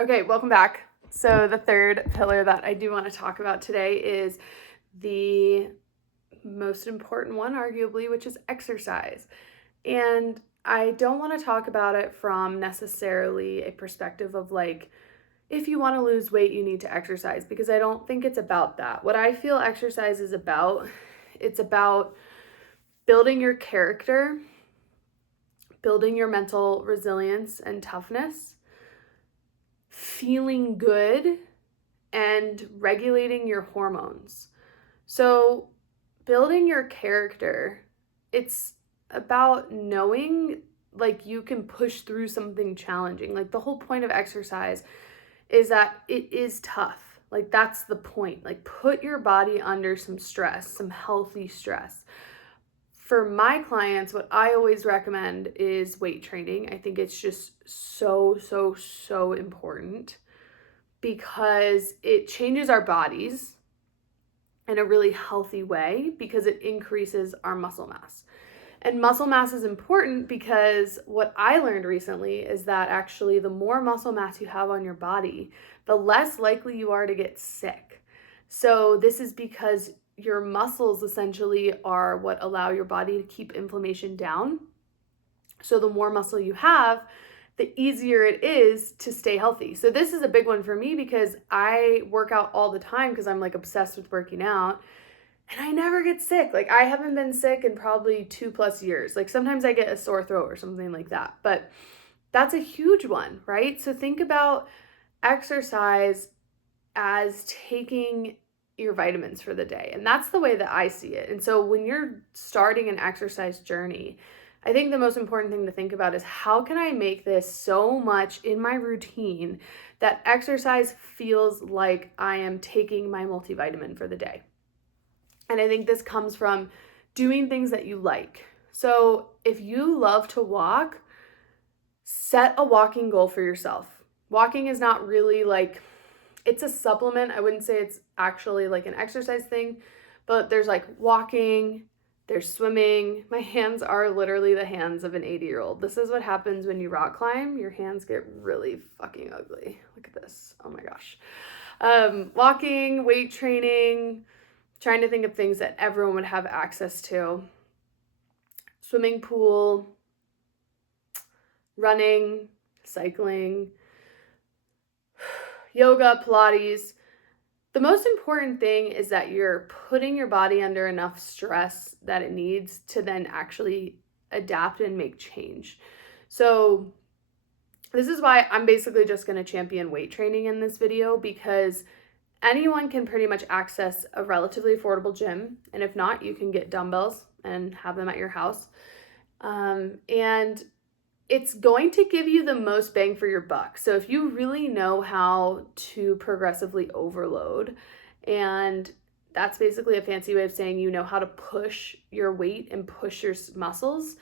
Okay, welcome back. So the third pillar that I do want to talk about today is the most important one, arguably, which is exercise. And I don't want to talk about it from necessarily a perspective of like, if you want to lose weight, you need to exercise, because I don't think it's about that. What I feel exercise is about, it's about building your character, building your mental resilience and toughness, feeling good, and regulating your hormones. So, building your character, it's about knowing like you can push through something challenging. Like the whole point of exercise is that it is tough. Like that's the point. Like put your body under some stress, some healthy stress. For my clients, what I always recommend is weight training. I think it's just so important because it changes our bodies in a really healthy way because it increases our muscle mass. And muscle mass is important because what I learned recently is that actually the more muscle mass you have on your body, the less likely you are to get sick. So this is because your muscles essentially are what allow your body to keep inflammation down. So the more muscle you have, the easier it is to stay healthy. So this is a big one for me because I work out all the time because I'm like obsessed with working out and I never get sick. Like I haven't been sick in probably 2+ years. Like sometimes I get a sore throat or something like that, but that's a huge one, right? So think about exercise as taking your vitamins for the day. And that's the way that I see it. And so when you're starting an exercise journey, I think the most important thing to think about is how can I make this so much in my routine that exercise feels like I am taking my multivitamin for the day. And I think this comes from doing things that you like. So if you love to walk, set a walking goal for yourself. Walking is not really like, it's a supplement. I wouldn't say it's actually like an exercise thing, but there's like walking, there's swimming. My hands are literally the hands of an 80-year-old. This is what happens when you rock climb. Your hands get really fucking ugly. Look at this. Oh my gosh. Walking, weight training, trying to think of things that everyone would have access to. Swimming pool, running, cycling, yoga, Pilates. The most important thing is that you're putting your body under enough stress that it needs to then actually adapt and make change. So this is why I'm basically just going to champion weight training in this video, because anyone can pretty much access a relatively affordable gym. And if not, you can get dumbbells and have them at your house. And it's going to give you the most bang for your buck. So if you really know how to progressively overload, and that's basically a fancy way of saying you know how to push your weight and push your muscles,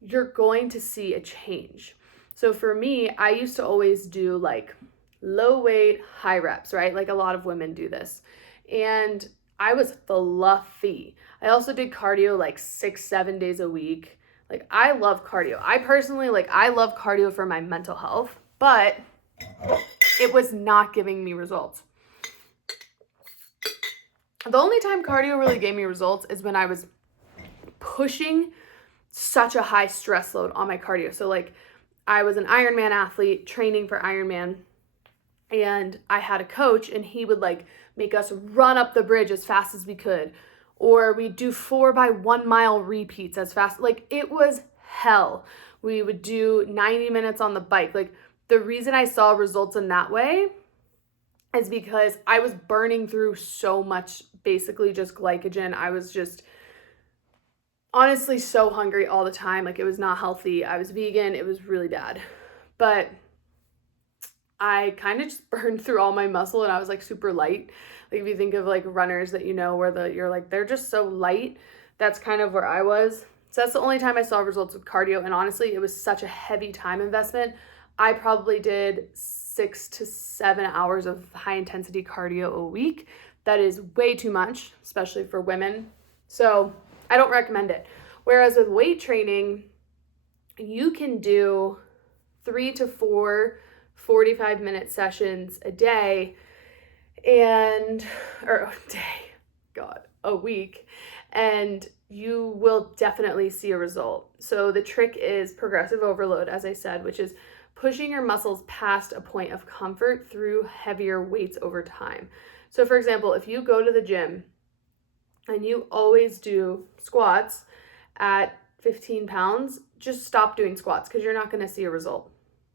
you're going to see a change. So for me, I used to always do like low weight, high reps, right? Like a lot of women do this. And I was fluffy. I also did cardio like 6-7 days a week. Like I love cardio. I personally, I love cardio for my mental health, but it was not giving me results. The only time cardio really gave me results is when I was pushing such a high stress load on my cardio. So like I was an Ironman athlete training for Ironman, and I had a coach and he would like make us run up the bridge as fast as we could. Or we'd do 4x1 mile repeats as fast. Like it was hell. We would do 90 minutes on the bike. Like the reason I saw results in that way is because I was burning through so much, basically just glycogen. I was just honestly so hungry all the time. Like it was not healthy. I was vegan. It was really bad. But I kind of just burned through all my muscle and I was like super light. Like if you think of like runners that you know where you're like, they're just so light. That's kind of where I was. So that's the only time I saw results with cardio. And honestly, it was such a heavy time investment. I probably did 6 to 7 hours of high intensity cardio a week. That is way too much, especially for women. So I don't recommend it. Whereas with weight training, you can do 3 to 4 45-minute sessions a day a week, and you will definitely see a result. So the trick is progressive overload, as I said, which is pushing your muscles past a point of comfort through heavier weights over time. So for example, if you go to the gym and you always do squats at 15 pounds, just stop doing squats because you're not going to see a result.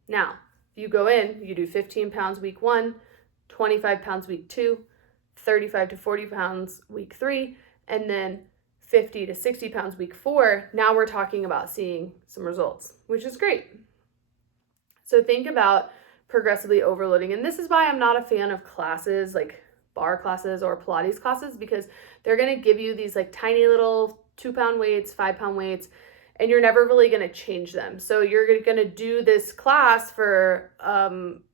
Now, you go in, you do 15 pounds week 1, 25 pounds week 2, 35 to 40 pounds week 3, and then 50 to 60 pounds week 4. Now we're talking about seeing some results, which is great. So think about progressively overloading. And this is why I'm not a fan of classes like bar classes or Pilates classes, because they're going to give you these like tiny little 2-pound weights, 5-pound weights, and you're never really going to change them. So you're going to do this class for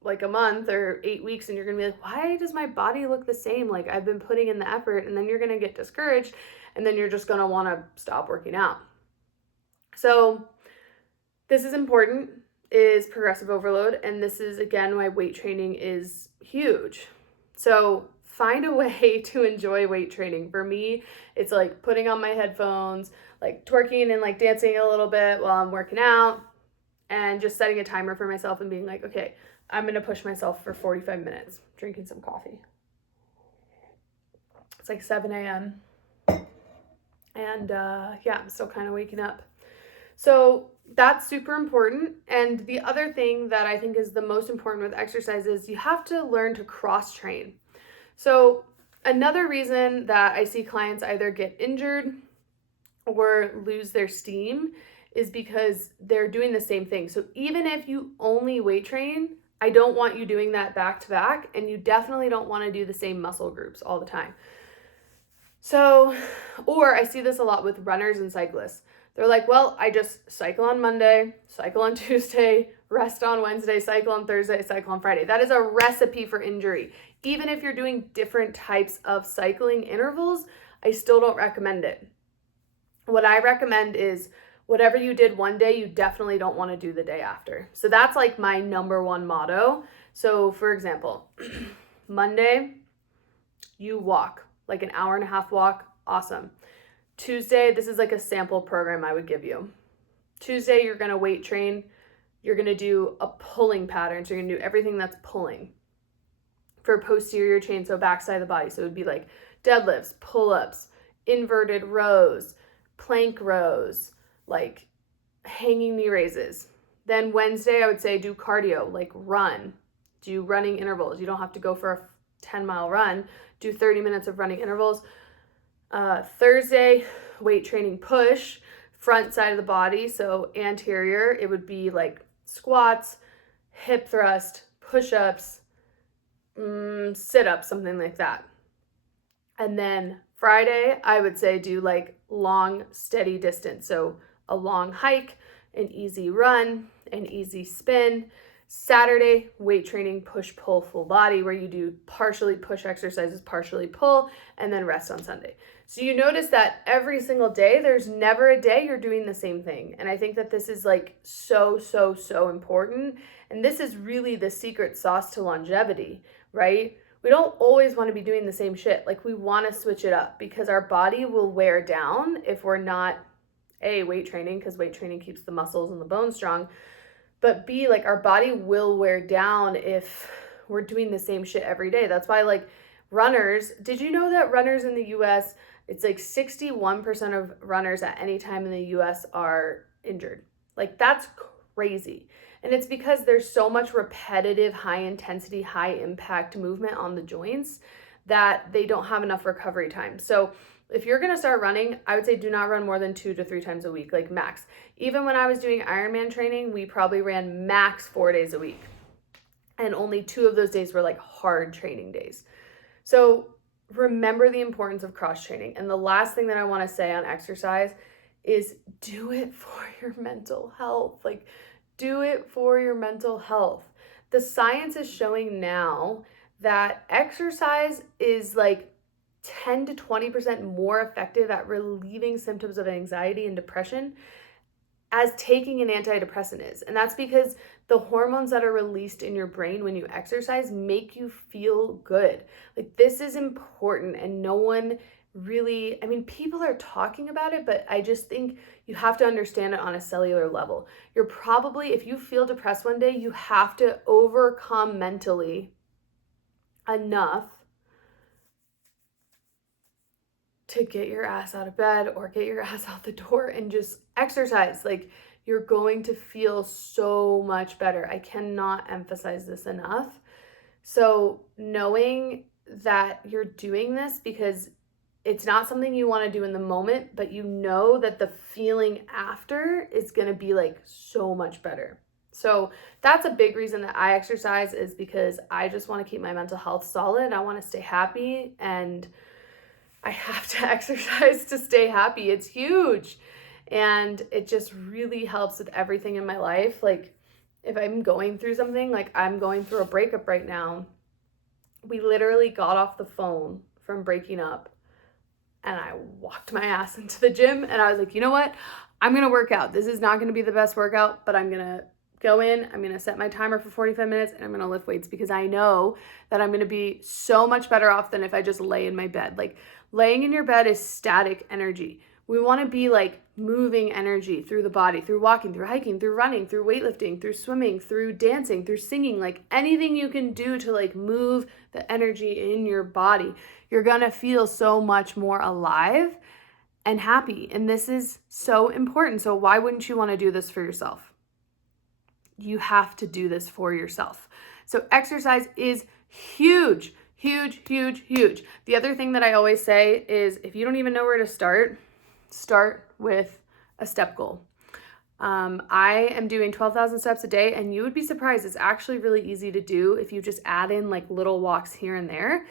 like a month or 8 weeks, and you're going to be like, why does my body look the same? Like, I've been putting in the effort. And then you're going to get discouraged, and then you're just going to want to stop working out. So this is important, is progressive overload. And this is, again, why weight training is huge. So find a way to enjoy weight training. For me, it's like putting on my headphones, like twerking and like dancing a little bit while I'm working out, and just setting a timer for myself and being like, okay, I'm going to push myself for 45 minutes, drinking some coffee. It's like 7 a.m. And I'm still kind of waking up. So that's super important. And the other thing that I think is the most important with exercise is you have to learn to cross train. So another reason that I see clients either get injured or lose their steam is because they're doing the same thing. So even if you only weight train, I don't want you doing that back to back, and you definitely don't want to do the same muscle groups all the time. So, or I see this a lot with runners and cyclists. They're like, well, I just cycle on Monday, cycle on Tuesday, rest on Wednesday, cycle on Thursday, cycle on Friday. That is a recipe for injury. Even if you're doing different types of cycling intervals, I still don't recommend it. What I recommend is whatever you did one day, you definitely don't want to do the day after. So that's like my number one motto. So for example, Monday, you walk, like an hour and a half walk. Awesome. Tuesday, this is like a sample program I would give you. Tuesday, you're going to weight train. You're going to do a pulling pattern. So you're going to do everything that's pulling for posterior chain, so backside of the body. So it would be like deadlifts, pull-ups, inverted rows, plank rows, like hanging knee raises. Then Wednesday, I would say do cardio, like run, do running intervals. You don't have to go for a 10-mile run. Do 30 minutes of running intervals. Thursday, weight training push, front side of the body. So anterior, it would be like squats, hip thrust, push-ups, sit-ups, something like that. And then Friday, I would say do like long, steady distance. So a long hike, an easy run, an easy spin. Saturday, weight training, push, pull, full body, where you do partially push exercises, partially pull, and then rest on Sunday. So you notice that every single day, there's never a day you're doing the same thing. And I think that this is like so important. And this is really the secret sauce to longevity, right? We don't always want to be doing the same shit. Like, we want to switch it up because our body will wear down if we're not, A, weight training, because weight training keeps the muscles and the bones strong, but B, like, our body will wear down if we're doing the same shit every day. That's why, like, runners, did you know that runners in the US, it's like 61% of runners at any time in the US are injured? Like, that's crazy. And it's because there's so much repetitive, high intensity, high impact movement on the joints that they don't have enough recovery time. So if you're going to start running, I would say do not run more than 2 to 3 times a week, like max. Even when I was doing Ironman training, we probably ran max 4 days a week. And only 2 of those days were like hard training days. So remember the importance of cross training. And the last thing that I want to say on exercise is do it for your mental health. Like, do it for your mental health. The science is showing now that exercise is like 10 to 20% more effective at relieving symptoms of anxiety and depression as taking an antidepressant is. And that's because the hormones that are released in your brain when you exercise make you feel good. Like, this is important, and no one really, I mean, people are talking about it, but I just think you have to understand it on a cellular level. You're probably, if you feel depressed one day, you have to overcome mentally enough to get your ass out of bed or get your ass out the door and just exercise. Like, you're going to feel so much better. I cannot emphasize this enough. So knowing that you're doing this because it's not something you want to do in the moment, but you know that the feeling after is going to be like so much better. So that's a big reason that I exercise, is because I just want to keep my mental health solid. I want to stay happy, and I have to exercise to stay happy. It's huge. And it just really helps with everything in my life. Like, if I'm going through something, like I'm going through a breakup right now, we literally got off the phone from breaking up and I walked my ass into the gym, and I was like, you know what? I'm going to work out. This is not going to be the best workout, but I'm going to go in, I'm going to set my timer for 45 minutes, and I'm going to lift weights, because I know that I'm going to be so much better off than if I just lay in my bed. Like, laying in your bed is static energy. We want to be like moving energy through the body, through walking, through hiking, through running, through weightlifting, through swimming, through dancing, through singing, like anything you can do to like move the energy in your body. You're going to feel so much more alive and happy. And this is so important. So why wouldn't you want to do this for yourself? You have to do this for yourself. So exercise is huge, huge, huge, huge. The other thing that I always say is, if you don't even know where to start with a step goal. I am doing 12,000 steps a day, and you would be surprised. It's actually really easy to do if you just add in like little walks here and there.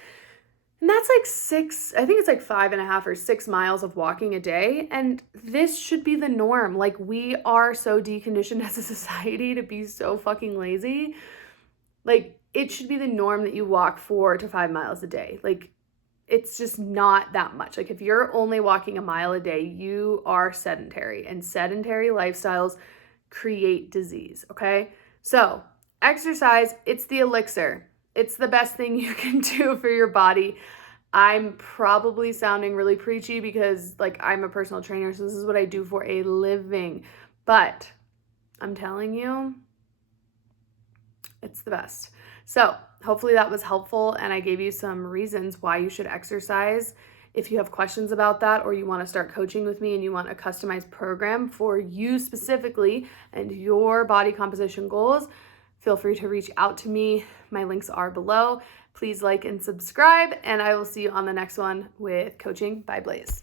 And that's like 5.5 or 6 miles of walking a day. And this should be the norm. Like, we are so deconditioned as a society to be so fucking lazy. Like, it should be the norm that you walk 4 to 5 miles a day. Like, it's just not that much. Like, if you're only walking a mile a day, you are sedentary, and sedentary lifestyles create disease, okay? So exercise, it's the elixir. It's the best thing you can do for your body. I'm probably sounding really preachy because like I'm a personal trainer, so this is what I do for a living. But I'm telling you, it's the best. So hopefully that was helpful, and I gave you some reasons why you should exercise. If you have questions about that, or you want to start coaching with me and you want a customized program for you specifically and your body composition goals, feel free to reach out to me. My links are below. Please like and subscribe, and I will see you on the next one with Coaching by Blaze.